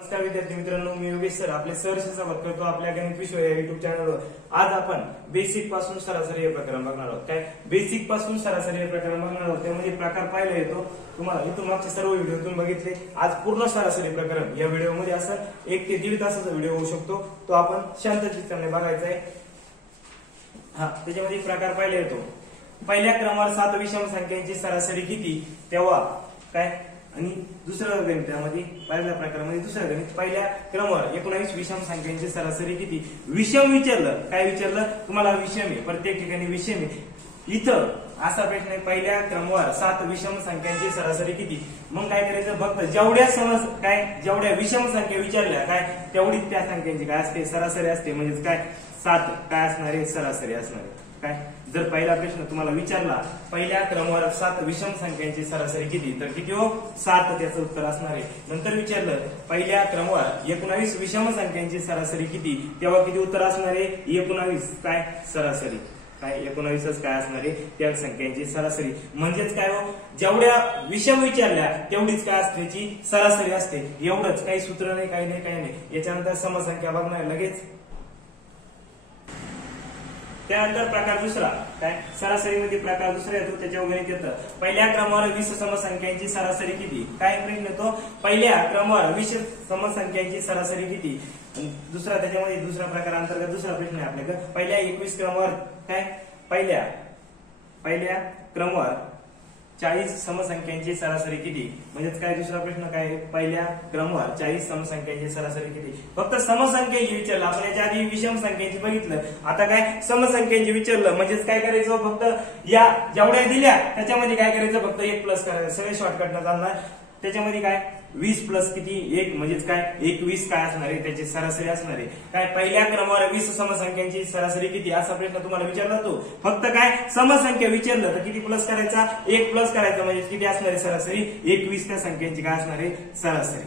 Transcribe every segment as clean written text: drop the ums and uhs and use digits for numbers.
नमस्कार विद्यार्थी मित्रांनो, मी योगेश सर आपले सहर्ष स्वागत करतो आपल्या गणित विश्व या युट्यूब चॅनलवर। आज आपण बेसिक पासून सरासरी हे प्रकरण बघणार आहोत। काय बेसिक पासून सरासरी हे प्रकरण बघणार आहोत, त्यामध्ये प्रकार पाहिला येतो तुम्हाला। इथून मागचे सर्व व्हिडिओ तुम्ही बघितले। आज पूर्ण सरासरी प्रकरण या व्हिडिओमध्ये असं 1 ते 1.5 तासाचा व्हिडिओ होऊ शकतो, तो आपण शांत चित्ताने बघायचा आहे। त्याच्यामध्ये प्रकार पाहिला येतो। पहिल्या क्रमावर 7 विषम संख्यांची सरासरी किती तेव्हा काय, आणि दुसऱ्या गणितामध्ये पहिल्या प्रकारामध्ये दुसऱ्या गणित पहिल्या क्रमावर 19 विषम संख्यांची सरासरी किती। विषम विचारलं, काय विचारलं तुम्हाला, विषम आहे, प्रत्येक ठिकाणी विषम आहे। इथं असा प्रश्न आहे, पहिल्या क्रमावर 7 विषम संख्यांची सरासरी किती। मग काय करायचं, फक्त जेवढ्या विषम संख्या विचारल्या काय तेवढीच त्या संख्यांची काय असते, सरासरी असते। म्हणजेच काय 7 काय असणार आहे, सरासरी असणार आहे। काय जर पहिला प्रश्न तुम्हाला विचारला पहिल्या क्रमावर 7 विषम संख्यांची सरासरी किती, तर किती हो 7 त्याचं उत्तर असणार आहे। नंतर विचारलं पहिल्या क्रमावर 19 विषम संख्यांची सरासरी किती, तेव्हा किती उत्तर असणार आहे, 19 काय सरासरी, काय 19च काय असणार आहे त्या संख्यांची सरासरी। म्हणजेच काय हो, जेवढ्या विषम विचारल्या तेवढीच काय असण्याची सरासरी असते। एवढंच, काही सूत्र नाही, काही नाही। याच्यानंतर समसंख्या बघणार लगेच। त्यानंतर प्रकार दुसरा, काय सरासरीमध्ये प्रकार दुसरा येतो, त्याच्या गणित येतं पहिल्या क्रमावर 20 समसंख्यांची सरासरी किती। काय प्रश्न येतो, पहिल्या क्रमावर 20 समसंख्यांची सरासरी किती। दुसरा त्याच्यामध्ये दुसरा प्रकार अंतर्गत दुसरा प्रश्न आहे आपल्याकडे। पहिल्या 21 क्रमावर काय पहिल्या क्रमावर 40 समसंख्यांची सरासरी किती। म्हणजेच काय दुसरा प्रश्न काय, पहिल्या क्रमावर 40 समसंख्यांची सरासरी किती। फक्त समसंख्यांची विचारलं आपण, याच्या आधी विषम संख्यांची बघितलं, आता काय समसंख्यांची विचारलं। म्हणजेच काय करायचं, फक्त या जेवढ्या दिल्या त्याच्यामध्ये काय करायचं, फक्त 1 प्लस करायचं, सगळे शॉर्टकट न चालणार। त्याच्यामध्ये काय 20 प्लस किती 1, म्हणजेच काय 21 काय असणार आहे त्याची सरासरी असणार आहे। काय पहिल्या क्रमावर 20 समसंख्यांची सरासरी किती असा प्रश्न तुम्हाला विचारला तो, फक्त काय समसंख्या विचारलं तर किती प्लस करायचा, 1 प्लस करायचा, म्हणजे किती असणार आहे सरासरी 21 त्या संख्यांची काय असणार आहे सरासरी।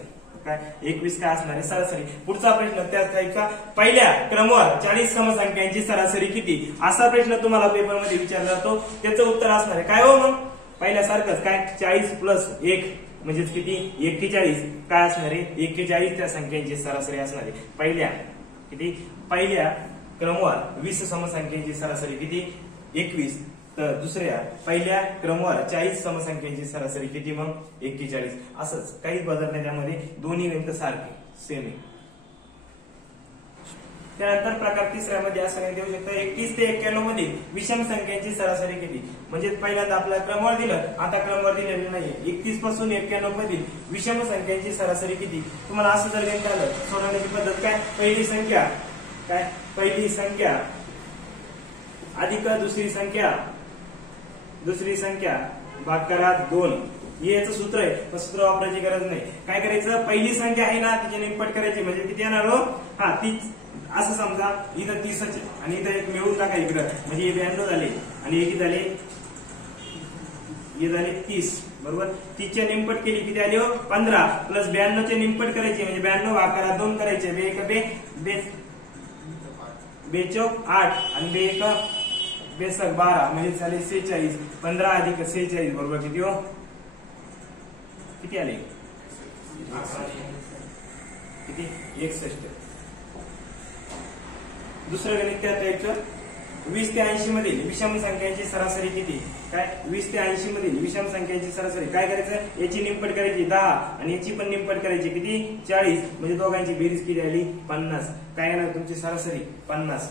काय 21 काय असणार आहे सरासरी। पुढचा प्रश्न त्याच टाईपचा, पहिल्या क्रमावर 40 समसंख्यांची सरासरी किती असा प्रश्न तुम्हाला पेपरमध्ये विचारला तो, त्याचं उत्तर असणार आहे काय हो, मग पहिल्यासारखंच काय 40 प्लस 1 म्हणजेच किती 41 काय असणार आहे, 41 त्या संख्यांची सरासरी असणार आहे। पहिल्या क्रमावर 20 समसंख्यांची सरासरी किती 21, तर दुसऱ्या पहिल्या क्रमावर 40 समसंख्यांची सरासरी किती मग 41। असंच काही बदल नाही त्यामध्ये, दोन्ही गणित सारखे सेम आहे। त्यानंतर प्रकार तिसऱ्यामध्ये असं नाही देऊ शकतं, 31 ते 91 मध्ये विषम संख्यांची सरासरी किती। म्हणजे पहिल्यांदा आपल्या क्रमावर दिलं, आता क्रमावर दिलेलं नाहीये। 31 पासून 91 मधील विषम संख्यांची सरासरी किती। तुम्हाला असं जर गणित आलं, सोडवण्याची पद्धत काय, पहिली संख्या अधिक दुसरी संख्या भागाकारात 2, याचं सूत्र आहे, पण सूत्र वापरायची गरज नाही। काय करायचं, पहिली संख्या आहे ना तिची निमपट करायची, म्हणजे किती येणार हो, तीच असं समजा इथं 30 आणि इथं एक मिळून टाका इकडं, म्हणजे 92 झाले आणि एक झाले, हे झाले 30 बरोबर। 30 चे निमपट केली किती आले हो 15, प्लस 92 चे निमपट करायचे, म्हणजे 92 भागाकारात 2 करायचे, बेचोक 8 आणि बेसक 12, म्हणजे झाले 46। 15 अधिक 46 बरोबर किती हो, किती आले किती 61। दुसरं गणित त्या टाईपचं, 20 ते 80 मधील विषम संख्यांची सरासरी किती। काय 20 ते 80 मधील विषम संख्यांची सरासरी काय करायचं, याची निमपट करायची 10 आणि याची पण निमपट करायची किती 40, म्हणजे दोघांची बेरीज किती आली 50। काय येणार तुमची सरासरी 50।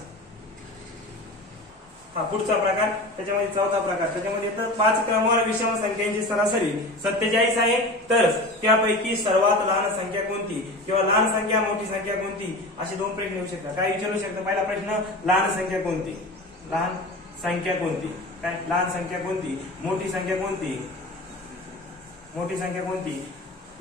पुढचा प्रकार, त्याच्यामध्ये चौथा प्रकार, त्याच्यामध्ये येतं 5 क्रमावर विषम संख्यांची सरासरी 47 आहे, तर त्यापैकी सर्वात लहान संख्या कोणती, किंवा लहान संख्या मोठी संख्या कोणती, असे 2 प्रश्न येऊ शकतात। काय विचारू शकता, पहिला प्रश्न लहान संख्या कोणती, काय लहान संख्या कोणती, मोठी संख्या कोणती,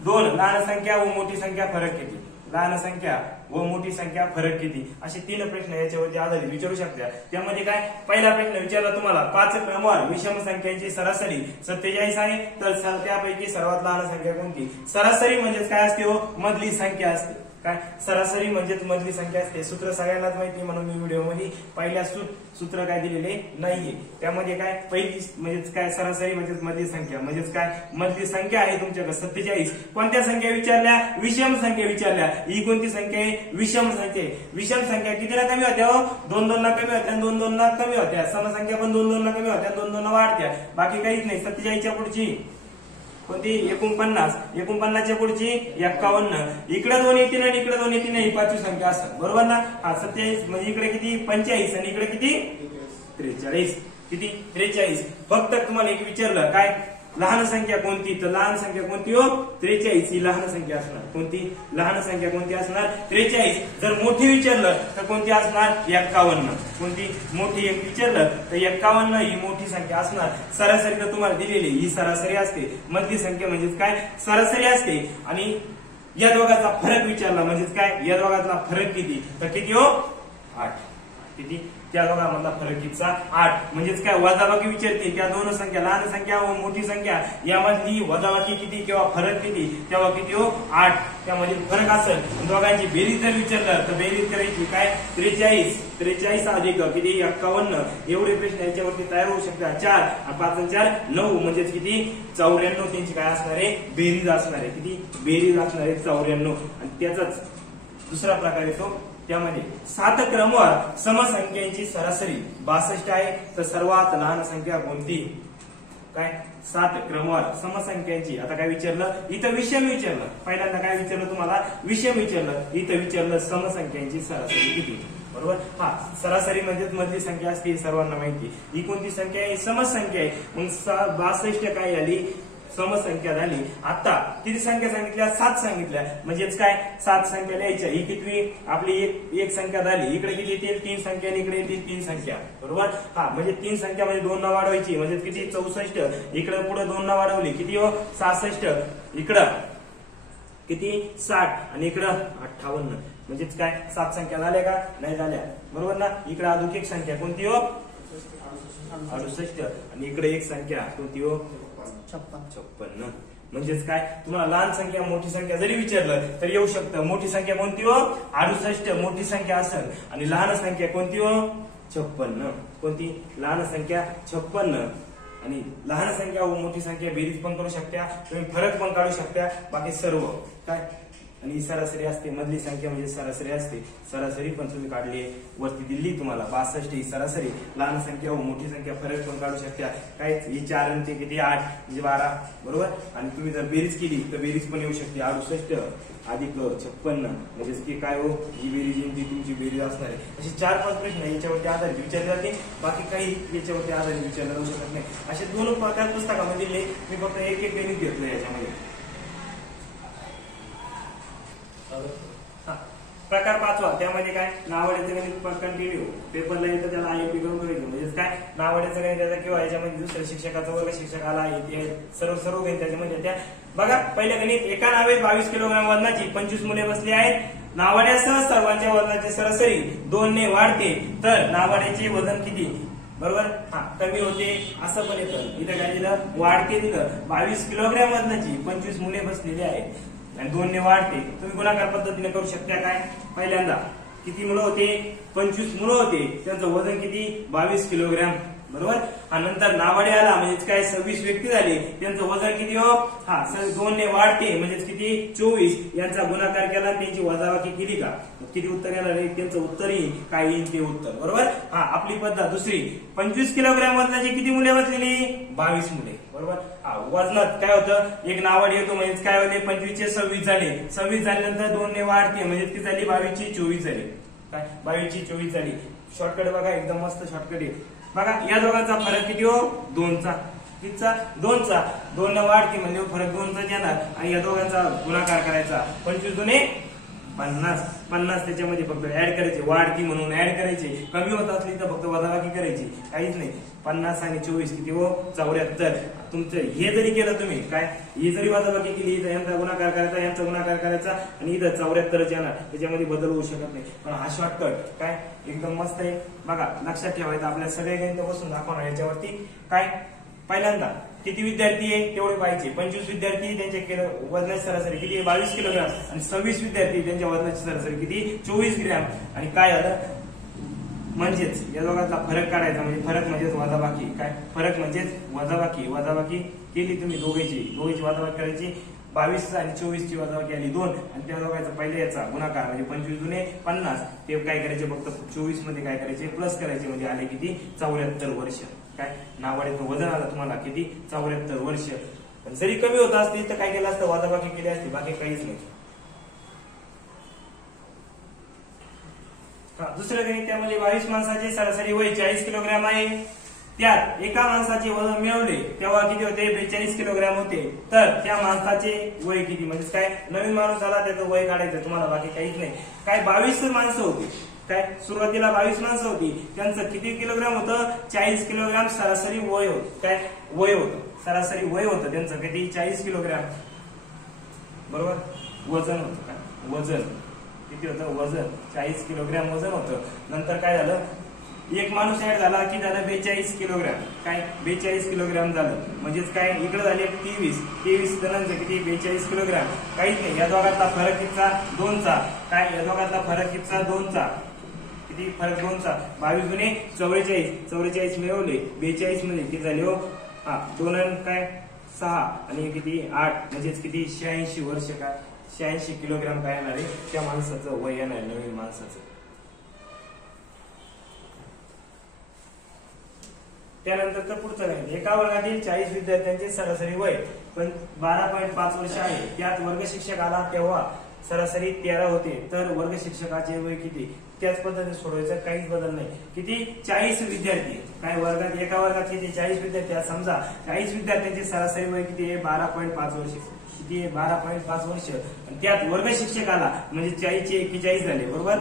2 लहान संख्या व मोठी संख्या फरक किती, लहान संख्या व मोठी संख्या फरक किती, असे 3 प्रश्न याच्यावरती आधारित विचारू शकता। त्यामध्ये काय पहिला प्रश्न विचारला तुम्हाला, 5 क्रमावर विषम संख्यांची सरासरी 47 आहे, तर त्यापैकी सर्वात लहान संख्या कोणती। सरासरी म्हणजेच काय असते हो, मधली संख्या असते। काय सरासरी म्हणजेच मधली संख्या असते. सूत्र सगळ्यांनाच माहिती म्हणून मी व्हिडिओ मध्ये पहिल्या सूत्र काय दिलेले नाहीये. त्यामध्ये काय पहिली म्हणजेच काय सरासरी म्हणजेच मधली संख्या म्हणजेच काय मधली संख्या आहे तुमच्याकडे 47. कोणत्या संख्या विचारल्या? विषम संख्या विचारल्या. ही कोणती संख्या आहे? विषम संख्या आहे. विषम संख्या कितीला कमी होत्या? 2-2 ला कमी होत्या, 2-2 ला कमी होत्या. समसंख्या पण 2-2 ला कमी होत्या, 2-2 ला वाढत्या. बाकी काहीच नाही. 47 च्या पुढची कोणती? 49. 49 च्या पुढची 51. इकडे 2 येतील आणि इकडे 2 येतील, ही पाचवी संख्या असतात. बरोबर ना? हा 27 म्हणजे इकडे किती? 45 आणि इकडे किती? 43. किती? 43. फक्त तुम्हाला एक विचारलं काय लहान संख्या कोणती, तर लहान संख्या कोणती हो? 43 ही लहान संख्या असणार. कोणती लहान संख्या कोणती असणार? 43. जर मोठी विचारलं तर कोणती असणार? 51. कोणती मोठी एक विचारलं तर 51 ही मोठी संख्या असणार. सरासरी तर तुम्हाला दिलेली ही सरासरी असते. मधली संख्या म्हणजेच काय सरासरी असते. आणि या दोघांचा फरक विचारला म्हणजेच काय या दोघांचा फरक किती, तर किती हो? 8. किती? त्या दोघांमधला फरक कितीचा? 8. म्हणजेच काय वजाबाकी विचारते. त्या दोन संख्या लहान संख्या व मोठी संख्या यामधली वजाबाकी किती किंवा फरक किती तेव्हा किती हो? 8. त्यामध्ये फरक असेल. दोघांची बेरीज जर विचारलं तर बेरीज करायची काय? 43 अधिक किती? 51. एवढे प्रश्न याच्यावरती तयार होऊ शकतात. 4 5 आणि 4 9 म्हणजेच किती? 94. त्यांची काय असणार आहे? बेरीज असणार आहे. किती? बेरीज असणार आहे 94. आणि त्याचाच दुसरा प्रकार येतो. त्यामध्ये 7 क्रमवार समसंख्यांची सरासरी 62 आहे. तर सर्वात लहान संख्या कोणती? काय 7 क्रमवार समसंख्यांची. आता काय विचारलं? इथं विषम विचारलं. पहिल्यांदा काय विचारलं तुम्हाला? विषम विचारलं. इथं विचारलं समसंख्यांची सरासरी किती. बरोबर? हा सरासरी म्हणजेच मधली संख्या असते सर्वांना माहिती. ही कोणती संख्या आहे? समसंख्या आहे. मग 62 काय झाली? समसंख्या झाली. आता किती संख्या सांगितल्या? 7 सांगितल्या. म्हणजेच काय 7 संख्या लिहायच्या. ही कितवी? आपली एक संख्या झाली. इकडे किती येतील? 3 संख्या आणि इकडे येतील 3 संख्या. बरोबर? हा म्हणजे 3 संख्या म्हणजे 2 न वाढवायची. म्हणजे किती? 64. इकडे पुढे 2 न वाढवली किती हो? 66. इकडं किती? 60 आणि इकडं 58. म्हणजेच काय 7 संख्या झाल्या का? नाही झाल्या. बरोबर ना? इकडे अजून एक संख्या कोणती हो? 68. आणि इकडे एक संख्या कोणती हो? 56. म्हणजेच काय तुम्हाला लहान संख्या मोठी संख्या जरी विचारलं तर येऊ शकतं. मोठी संख्या कोणती हो? 68 मोठी संख्या असेल. आणि लहान संख्या कोणती हो? 56. कोणती? लहान संख्या 56. आणि लहान संख्या व मोठी संख्या बेरीज पण करू शकता. तुम्ही फरक पण काढू शकता. बाकी सर्व काय आणि सरासरी असते. मधली संख्या म्हणजे सरासरी असते. सरासरी पण तुम्ही काढली वरती दिली तुम्हाला 62 ही सरासरी. लहान संख्या व मोठी संख्या फरक पण काढू शकता. काय ही 4 आणि ते किती? 8 म्हणजे 12. बरोबर? आणि तुम्ही जर बेरीज केली तर बेरीज पण येऊ शकते. 68 अधिक 56 म्हणजेच की काय हो? ही बेरीज ती तुमची बेरीज असणार आहे. असे 4-5 प्रश्न याच्यावरती आधारित विचारले जाते. बाकी काही याच्यावरती आधारित विचारलं जाऊ शकत नाही. असे 2 प्रकार पुस्तकामध्ये दिले. मी फक्त एक गणित घेतलं याच्यामध्ये. प्रकार 5वा त्यामध्ये काय नावड्याचं गणित कंटिन्यू पेपरला येतं. त्याला आयएमपी करून करायचं. म्हणजे काय नावड्याचं गणित किंवा याच्यामध्ये दुसऱ्या शिक्षकाचा वर्ग शिक्षक आला सर्व गणित त्याच्यामध्ये त्या बघा. पहिलं गणित एका नावे 22 किलोग्राम वजनाची 25 मुले बसली आहेत. नावाड्यासह सर्वांच्या वजनाची सरासरी 2 ने वाढते तर नावाड्याचे वजन किती? बरोबर? हा कमी होते असं पण येतं. इथं काय दिलं? वाढते दिलं. 22 किलोग्राम वजनाची 25 मुले बसलेली आहेत आणि 2 ने वाढते. तुम्ही गुणाकार पद्धतीने करू शकता. काय पहिल्यांदा किती मुलं होते? 25 मुलं होते. त्यांचं वजन किती? 22 किलोग्राम. बरोबर? हा नंतर नावाडे आला म्हणजेच काय 26 व्यक्ती झाले. त्यांचं वजन किती हो? हा 2 ने वाढते म्हणजेच किती? 24. यांचा गुणाकार केला त्यांची वजाबाकी केली का? किती उत्तर येणार आहे? त्यांचं उत्तर येईल काय येईल ते उत्तर. बरोबर? हा आपली पद्धत दुसरी. 25 किलोग्राम वजनाची किती मुले बसलेली? 22 मुले. बरोबर? वजनात काय होतं? एक नावाडी येतो म्हणजेच काय होते? 25 चे 26 झाले. 26 झाल्यानंतर 2 ने वाढते म्हणजे किती झाली? 22 ची 24 झाली. काय 22 ची 24 झाली. शॉर्टकट बघा एकदम मस्त शॉर्टकट आहे. बघा या दोघांचा फरक किती हो? 2चा. कितीचा? 2चा. 2 ने वाढते म्हणजे फरक 2चा येणार. आणि या दोघांचा गुणाकार करायचा. 25 दुने 50. 50 त्याच्यामध्ये फक्त ऍड करायचे. वाढती म्हणून ऍड करायचे. कमी होत असली तर फक्त वजाबाकी करायची. काहीच नाही. 50 आणि 24 किती हो? 74. तुमचं हे जरी केलं तुम्ही काय ही जरी वजाबाकी केली यांचा गुणाकार करायचा यांचा गुणाकार करायचा आणि इथं 74 येणार. त्याच्यामध्ये बदल होऊ शकत नाही. पण हा शॉर्टकट काय एकदम मस्त आहे. बघा लक्षात ठेवायचं. आपल्या सगळे गणित बसून दाखवणार याच्यावरती काय पहिल्यांदा किती विद्यार्थी आहे तेवढे पाहिजे. 25 विद्यार्थी त्यांच्या वजनाची सरासरी किती आहे 22 किलोग्राम आणि 26 विद्यार्थी त्यांच्या वजनाची सरासरी किती 24 ग्रॅम. आणि काय झालं म्हणजेच या दोघांचा फरक काढायचा म्हणजे फरक म्हणजेच वजाबाकी. काय फरक म्हणजेच वजाबाकी. वजाबाकी केली तुम्ही दोघांची वजाबाकी करायची. 22 आणि 24 ची वजाबाकी आली 2 आणि त्या दोघांचा पहिले याचा गुणाकार म्हणजे 25 दुने 50 ते काय करायचे फक्त 24 मध्ये काय करायचे प्लस करायचे म्हणजे आले किती 74 वर्ष. काय नावाड्याचं वजन आलं तुम्हाला किती 74 वर्ष. पण जरी कमी होत असते तर काय केलं असतं वजाबाकी केली असते बाकी काहीच नाही. दुसरं गणित त्यामध्ये 22 माणसाचे सरासरी वय 40 किलोग्राम आहे. त्यात एका माणसाचे वजन मिळवले तेव्हा किती होते 42 किलोग्राम होते. तर त्या माणसाचे वय किती म्हणजे काय नवीन माणूस आला त्याचं वय काढायचं तुम्हाला बाकी काहीच नाही. काय 22 माणसं होती. काय सुरुवातीला 22 माणसं होती त्यांचं किती किलोग्राम होतं 40 किलोग्राम सरासरी वय होत. काय वय होतं सरासरी वय होतं त्यांचं किती 40 किलोग्राम बरोबर. वजन होतं काय वजन किती होतं वजन 40 किलोग्राम वजन होतं. नंतर काय झालं एक माणूस ऍड झाला की झालं 42 किलोग्राम. काय 42 किलोग्राम झालं म्हणजेच काय इकडे झाले 23 जणांचं किती 42 किलोग्राम. काहीच नाही या दोघांचा फरक कितीचा 2चा. काय या दोघांचा फरक कितीचा 2चा किती फरक 2चा. 22 गुणे 44 मिळवले 42 मध्ये किती झाले हो 2 काय 6 आणि किती 8 म्हणजेच किती 86 वर्ष. काय 86 किलोग्राम काय येणार आहे त्या माणसाचं वय येणार नवीन माणसाचं. त्यानंतर पुढचं गणित एका वर्गातील 40 विद्यार्थ्यांचे सरासरी वय पण 12.5 वर्ष आहे. त्यात वर्ग शिक्षक आला तेव्हा सरासरी 13 होते तर वर्ग शिक्षकाचे वय किती. त्याच पद्धतीने सोडवायचं काहीच बदल नाही. किती 40 विद्यार्थी. काय वर्गात एका वर्गात किती 40 विद्यार्थी. समजा 40 विद्यार्थ्यांचे सरासरी वय किती आहे 12.5 वर्ष. किती आहे 12.5 वर्ष. त्यात वर्ग शिक्षक आला म्हणजे 40 चे 41 झाले बरोबर.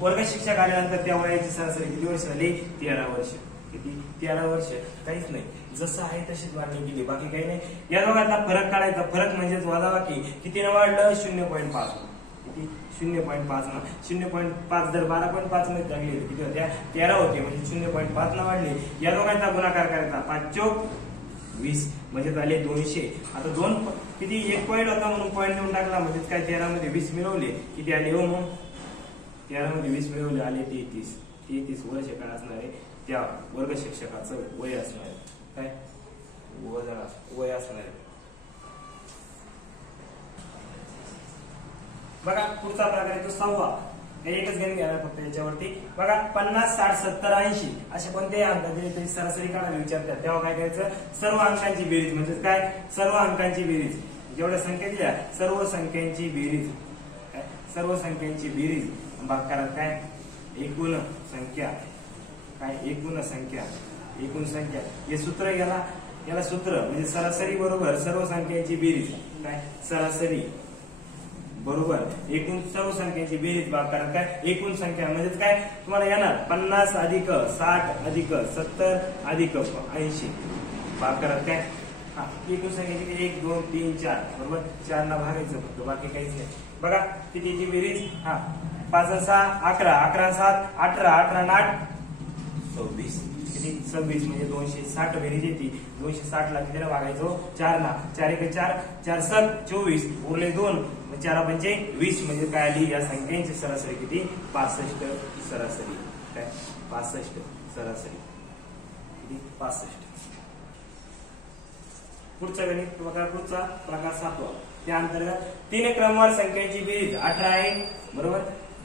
वर्ग शिक्षक आल्यानंतर त्या वयाची सरासरी किती वर्ष झाली 13 वर्ष. किती 13 वर्ष. काहीच नाही जसं आहे तशीच मांडणी केली बाकी काही नाही. या दोघांचा फरक काढायचा फरक म्हणजेच वजाबाकी. कितीने वाढलं 0.5 किती 0.5 ना 0.5 जर 12.5 मध्ये टाकले किती होत्या 13 होते म्हणजे 0.5 ना वाढले. या दोघांचा गुणाकार करायचा 5 चोक 20 म्हणजे झाले 200. आता 2 किती 1 पॉईंट होता म्हणून पॉईंट देऊन टाकला म्हणजे काय 13 मध्ये 20 मिळवले किती आले हो मग 13 मध्ये 20 मिळवले आले 33 वर्ष काय असणार आहे त्या वर्ग शिक्षकाचं वय असणार आहे. काय वय असणार आहे. बघा पुढचा प्रकार आहे तो 6वा. एकच गणित घेणार फक्त याच्यावरती. बघा 50 60 70 80 असे कोणते अंक दिले सरासरी काढायला विचारतात तेव्हा काय करायचं सर्व अंकांची बेरीज म्हणजे काय सर्व अंकांची बेरीज जेवढ्या संख्या दिल्या सर्व संख्यांची बेरीज. सर्व संख्यांची बेरीज भागाकारात काय एकूण संख्या. काय एकूण संख्या हे सूत्र याला सूत्र म्हणजे सरासरी बरोबर सर्व संख्यांची बेरीज. काय सरासरी बरोबर एकूण सर्व संख्यांची बेरीज भागाकारात काय एकूण संख्या म्हणजेच काय तुम्हाला येणार 50 अधिक 60 अधिक 70 अधिक 80 भागाकारात काय एकूण संख्येची 1 2 3 4 बरोबर 4 ना भागायचं फक्त बाकी काहीच नाही. बघा कितीची बेरीज 5 आणि 6 11 11 आणि 7 18 18 आणि 8 26 किती 26 म्हणजे 260 बेरीज येते. 260 ला कितीला भागायचो 4 ना 4 1 4 4 7 24 उरले 2 4 पंचे 20 म्हणजे काय आली या संख्यांची सरासरी किती 65 सरासरी. काय 65 सरासरी किती 65. पुढचा गणित बघा पुढचा प्रकार 7वा. त्या अंतर्गत 3 क्रमवार संख्यांची बेरीज 18 आहे बरोबर.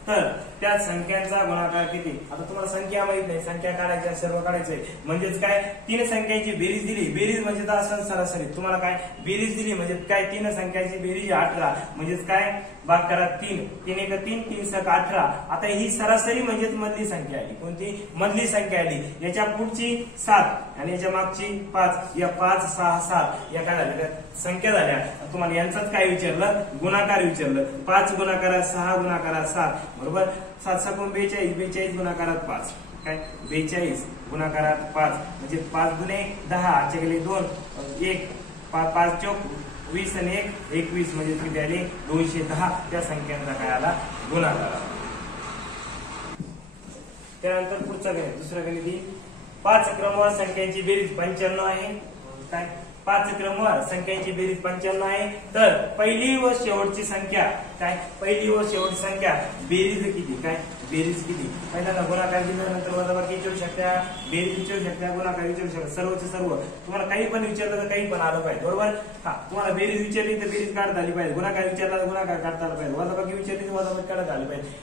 तर त्या संख्यांचा गुणाकार किती. आता तुम्हाला संख्या माहित नाही संख्या काढायच्या सर्व काढायचंय म्हणजेच काय 3 संख्यांची बेरीज दिली. बेरीज म्हणजे असं सरासरी तुम्हाला काय बेरीज दिली म्हणजे काय 3 संख्यांची बेरीज 18 म्हणजेच काय भागाकारात 3 3 1 3 3 7 18. आता ही सरासरी म्हणजेच मधली संख्या आली. कोणती मधली संख्या आली. याच्या पुढची 7 आणि याच्या मागची 5 या 5 6 7 या काय झाल्या संख्या झाल्या. तुम्हाला यांचाच काय विचारलं गुणाकार विचारलं. 5 गुणाकारात 6 गुणाकारात 7 बरोबर. 7 7 42 42 गुणाकारात 5 काय 42 गुणाकारात 5 म्हणजे 5 गुणे 10 आजचे गेले 2 1 5 चौक 20 आणि 1 21 म्हणजे किती आले 210. त्या संख्यांचा काय आला गुणाकार. त्यानंतर पुढचा गणित दुसरा गणित 5 क्रमवार संख्यांची बेरीज 95 आहे. काय 5 क्रमवार संख्यांची बेरीज 95 आहे. तर पहिली व शेवटची संख्या काय, पहिली व शेवटची संख्या बेरीज किती, काय बेरीज किती. पहिल्यांदा गुणाकार दिल्यानंतर वजाबाकी विचारू शकता, बेरीज विचारू शकता, गुणाकार विचारू शकता. सर्वचे सर्व तुम्हाला काही पण विचारलं तर काही पण आलं पाहिजे, बरोबर. हा, तुम्हाला बेरीज विचारली तर बेरीज काढता आली पाहिजे, गुणाकार विचारला तर गुणाकार काढता आला पाहिजे, वजाबाकी विचारली तर वजाबाकी काढता आली पाहिजे.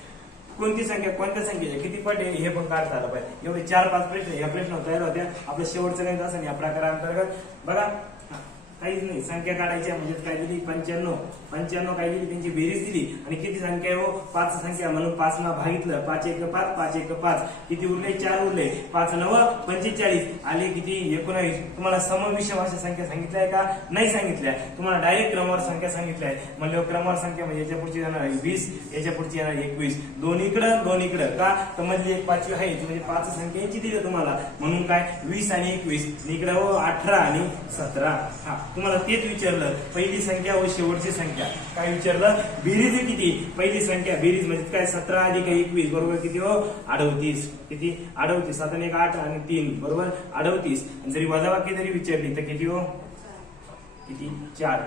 कोणती संख्या कोणत्या संख्येच्या किती पट आहे हे पण काढता आलं पाहिजे. एवढे 4-5 प्रश्न या प्रश्न तयार होत्या. आपलं शेवटचं गणित असं या प्रकारांतर्गत बघा काहीच नाही, संख्या काढायच्या म्हणजे काय दिली 95 काय दिली, त्यांची बेरीज दिली आणि किती संख्या आहे हो 5 संख्या म्हणून 5 ना भागितलं, 5 1 5 5 1 5 किती उरले 4 उरले, 5 9 45 आले किती 19. तुम्हाला समविषम अशा संख्या सांगितल्या आहे का, नाही सांगितल्या. तुम्हाला डायरेक्ट क्रमवार संख्या सांगितल्या आहे म्हणजे क्रमवार संख्या म्हणजे याच्या पुढची येणार आहे 20, याच्या पुढची येणार 21. दोन इकडं का तर मधली एक 5वी आहे म्हणजे 5 संख्यांची दिली तुम्हाला म्हणून काय 20 आणि 21 इकडे हो 18 आणि 17. हा, तुम्हाला तेच विचारलं पहिली संख्या व शेवटची संख्या. काय विचारलं बेरीज किती, पहिली संख्या बेरीज म्हणजे काय 17 अधिक 21 बरोबर किती हो 38. किती 38, 7 आणि 1 8 आणि 3 बरोबर 38. जरी वजाबाकी जरी विचारली तर किती हो किती 4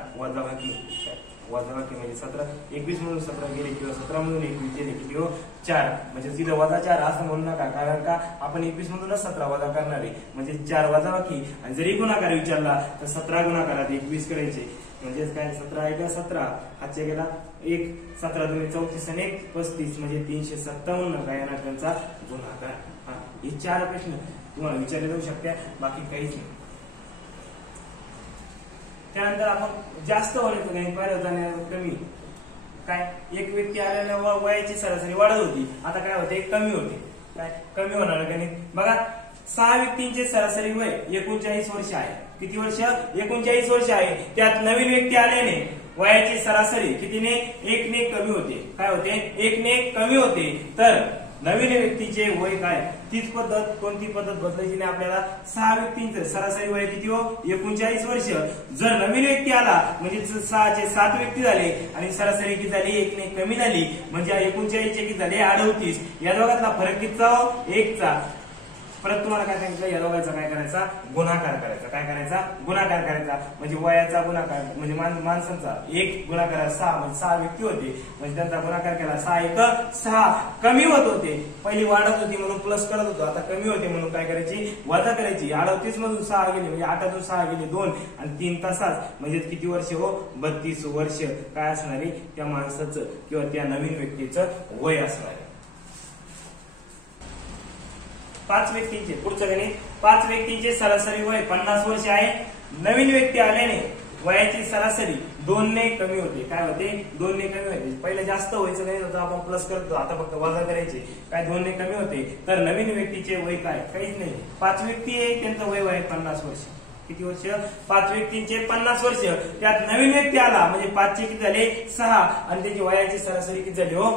वजाबाकी म्हणजे 17 21 म्हणून 17 गेले किंवा 17 म्हणून 21 गेले किती हो 4 म्हणजे तिथं वजा 4 असं म्हणू नका कारण का आपण 21 मधूनच 17 वजा करणार आहे म्हणजे 4 वजाबाकी. आणि जरी गुणाकार विचारला तर 17 गुणाकारात 21 करायचे म्हणजे काय 17 1 17 हातच्या गेला 1 17 2 34 आणि 1 35 म्हणजे 357 काय येणार त्यांचा गुणाकार. हा, हे 4 प्रश्न तुम्हाला विचारले जाऊ शकते, बाकी काहीच नाही. त्यानंतर आपण जास्त होण्याचं गणित पाहिलं जाण्या कमी. काय एक व्यक्ती आलेल्या वयाची सरासरी वाढत होती, आता काय होते कमी होते. काय कमी होणार गणित बघा. 6 व्यक्तींचे सरासरी वय 39 वर्ष आहे. किती वर्ष 39 वर्ष आहे. त्यात नवीन व्यक्ती आल्याने वयाची सरासरी कितीने 1 ने कमी होते. काय होते 1 ने कमी होते. तर नवीन व्यक्तीचे वय काय, तीच पद्धत कोणती पद्धत बदलायची नाही आपल्याला. 6 व्यक्तींचं सरासरी वय किती हो 39 वर्ष. जर नवीन व्यक्ती आला म्हणजे 6 चे 7 व्यक्ती झाले आणि सरासरी किती झाली 1 ने कमी झाली म्हणजे 39 चे किती झाले 38. या दोघांचा फरक कितीचा हो 1 चा. परत तुम्हाला काय सांगितलं या दोघांचा काय करायचा गुणाकार करायचा. काय करायचा गुणाकार करायचा म्हणजे वयाचा गुणाकार म्हणजे माणसांचा 1 गुणाकार 6 म्हणजे 6 व्यक्ती होते म्हणजे त्यांचा गुणाकार केला 6 1 6. कमी होत होते पहिली वाढत होती म्हणून प्लस करत होतो, आता कमी होते म्हणून काय करायची वजा करायची. 38 मधून 6 गेले म्हणजे 8 मधून 6 गेले 2 आणि 3 तासात म्हणजे किती वर्ष हो 32 वर्ष काय असणारे त्या माणसाचं किंवा त्या नवीन व्यक्तीचं वय असणारे. 5 व्यक्तींचे पुढचं गणित. 5 व्यक्तींचे सरासरी वय 50 वर्ष आहे. नवीन व्यक्ती आल्याने वयाची सरासरी 2 ने कमी होते. काय होते 2 ने कमी होते. पहिले जास्त व्हायचं नाही होतं आपण प्लस करतो, आता फक्त वजा करायचे. काय 2 ने कमी होते. तर नवीन व्यक्तीचे वय काय काहीच नाही. 5 व्यक्ती आहे त्यांचं वय आहे 50 वर्ष. किती वर्ष 5 व्यक्तींचे 50 वर्ष. त्यात नवीन व्यक्ती आला म्हणजे 5 चे किती झाले 6 आणि त्याची वयाची सरासरी किती झाली हो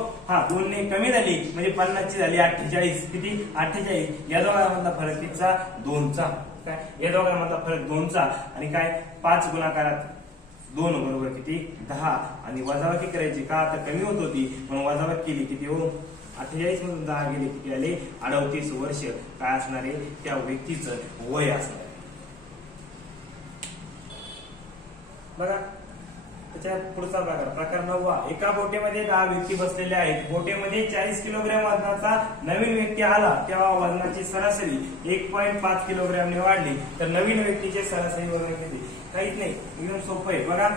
2 ने कमी झाली म्हणजे 50 ची झाली 48. किती 48. या दोघांमधला फरक कितीचा 2 चा. काय या दोघांमधला फरक 2 चा. आणि काय 5 गुणाकारात 2 बरोबर किती 10 आणि वजाबाकी करायची का तर कमी होत होती म्हणून वजाबाकी केली किती हो 48 मधून 10 गेले किती आले 38 वर्ष. काय असणार आहे त्या व्यक्तीचं वय असणार. बघा त्याच्या पुढचा प्रकार 9वा. एका बोटेमध्ये 10 व्यक्ती बसलेल्या आहेत. बोटेमध्ये 40 किलोग्रॅम वजनाचा नवीन व्यक्ती आला तेव्हा वजनाची सरासरी 1.5 किलोग्रॅमने वाढली तर नवीन व्यक्तीचे सरासरी वजन किती. काहीच नाही एकदम सोपं आहे. बघा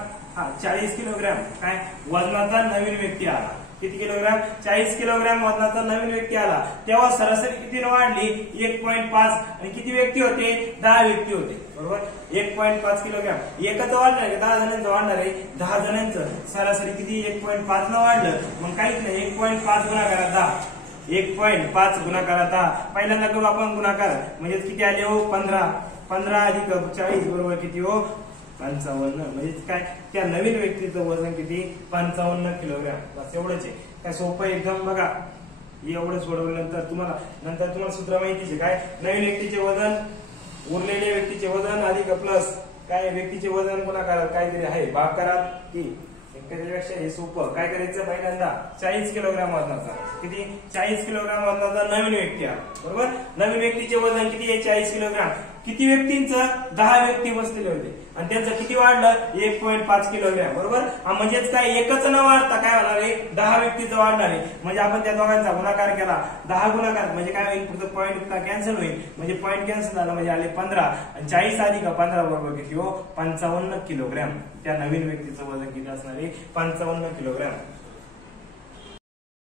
40 किलोग्रॅम काय वजनाचा नवीन व्यक्ती आला. किती किलोग्रॅम 40 किलोग्रॅम वजनाचा नवीन व्यक्ती आला तेव्हा सरासरी कितीने वाढली 1.5 आणि किती व्यक्ती होते 10 व्यक्ती होते बरोबर. 1.5 किलोग्रॅम एकच वाढणार आहे 10 जणांचं वाढणार आहे 10 जणांचं सरासरी किती 1.5 न वाढलं मग काहीच नाही 1.5 गुणाकारात 10 1.5 गुणाकारात 10. पहिल्यांदा करू आपण गुणाकार म्हणजे किती आले हो 15 15 अधिक 40 बरोबर किती हो 55 म्हणजे काय त्या नवीन व्यक्तीचं वजन किती 55 किलोग्रॅम. बस एवढंच आहे. काय सोपं एकदम. बघा एवढं सोडवल्यानंतर तुम्हाला सूत्र माहितीच आहे. काय नवीन व्यक्तीचे वजन उरलेले व्यक्तीचे वजन अधिक प्लस काय व्यक्तीचे वजन गुणाकारात काहीतरी आहे भागाकारात की त्याच्यापेक्षा हे सोपं. काय करायचं पहिल्यांदा 40 किलोग्राम वजनाचा, किती 40 किलोग्राम वजनाचा नवीन व्यक्ती आला, बरोबर. नवीन व्यक्तीचे वजन किती आहे 40 किलोग्राम. किती व्यक्तींचं 10 व्यक्ती बसलेले होते आणि त्यांचं किती वाढलं 1.5 किलोग्राम, बरोबर. म्हणजेच काय एकच न वाढता काय होणार आहे 10 व्यक्तीचं वाढणार आहे. म्हणजे आपण त्या दोघांचा गुणाकार केला, 10 गुणाकार म्हणजे काय होईल पुढचं पॉईंट कॅन्सल होईल, म्हणजे पॉईंट कॅन्सल झाला म्हणजे आले 15 आणि 40 अधिक 15 बरोबर किती हो 55 किलोग्राम. त्या नवीन व्यक्तीचं वजन किती असणार आहे 55 किलोग्राम.